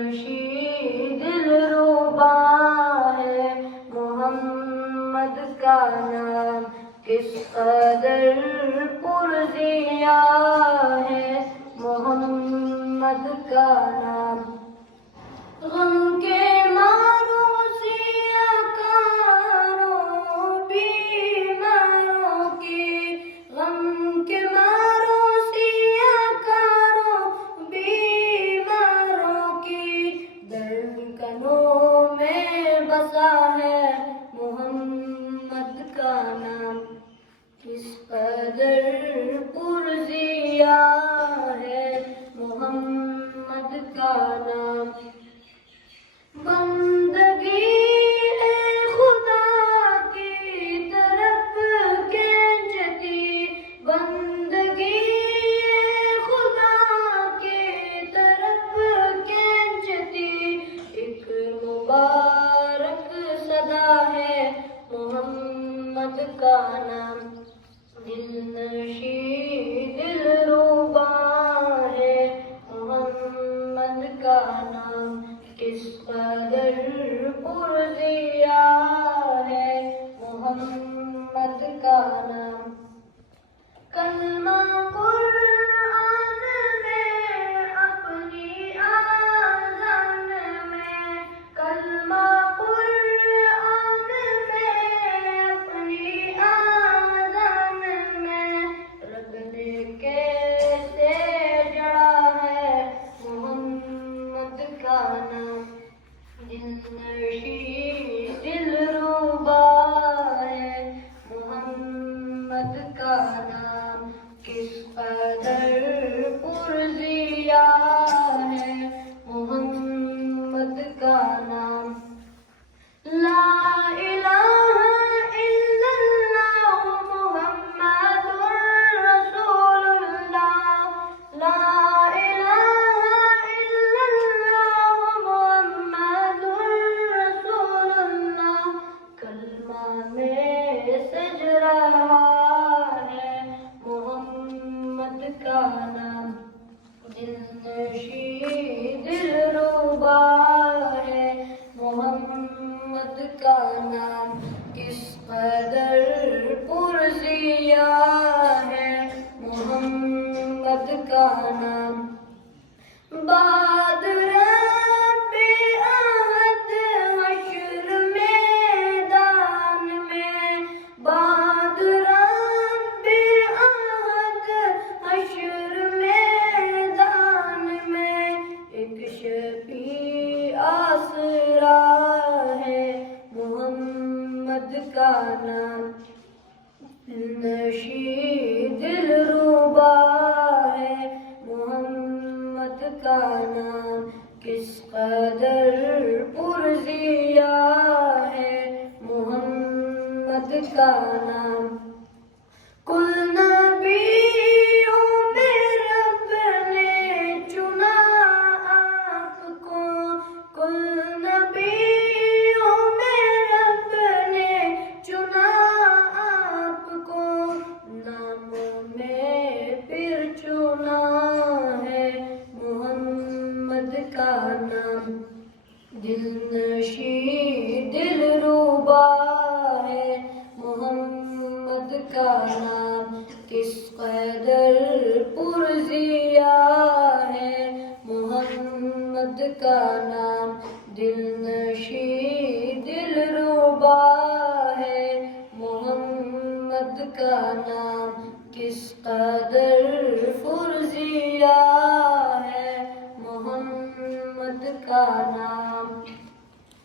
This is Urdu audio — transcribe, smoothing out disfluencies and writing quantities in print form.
نشی دلربا ہے محمد کا نام، کس قدر پرزیا ہے محمد کا نام۔ غم کے ماروں سیاکاروں بیماروں کی، غم کے ماروں سیاکاروں بیماروں کی، دھڑکنوں میں بسا ہے محمد کا نام، کس قدر پرزیا ہے محمد کا نام۔ بندگی ہے خدا کی طرف کھینچتی، بندگی ہے خدا کی طرف کھینچتی، ایک مبارک صدا ہے محمد کا نام، دل نشی دلربا ہے محمد کا نام، کس قدر پرزیا ہے محمد کا نام۔ کلمہ قرآن میں اپنی آذان میں، کلمہ قرآن میں اپنی آذان میں، رگنے کیسے جڑا ہے محمد کا نام، دل نشی دلربا ہے محمد کا نام، کس قدر پرزیا ہے محمد کا نام۔ لا الہ الا اللہ محمد رسول اللہ، لا الہ الا اللہ محمد رسول اللہ، کلمہ میں سج رہا ہے محمد کا نام، دل نشی دلربا ہے محمد کا نام، کس قدر پرزیا ہے محمد کا نام۔ بعد رب احد حشر میدان میں، بعد رب احد حشر میدان میں، ایک شفیع آسرا ہے محمد کا نام، دل نشی دلربا ہے محمد کا نام، کس قدر پرزیا ہے محمد کا نام۔ کل نبیوں میں رب نے چنا آپ کو، کل نبیوں میں رب نے چنا آپ کو، ناموں میں پھر چنا ہے محمد کا نام، دل نشی دلربا ہے محمد کا نام، کس قدر پرزیا ہے محمد کا نام، دل نشی دلربا ہے محمد کا نام، کس قدر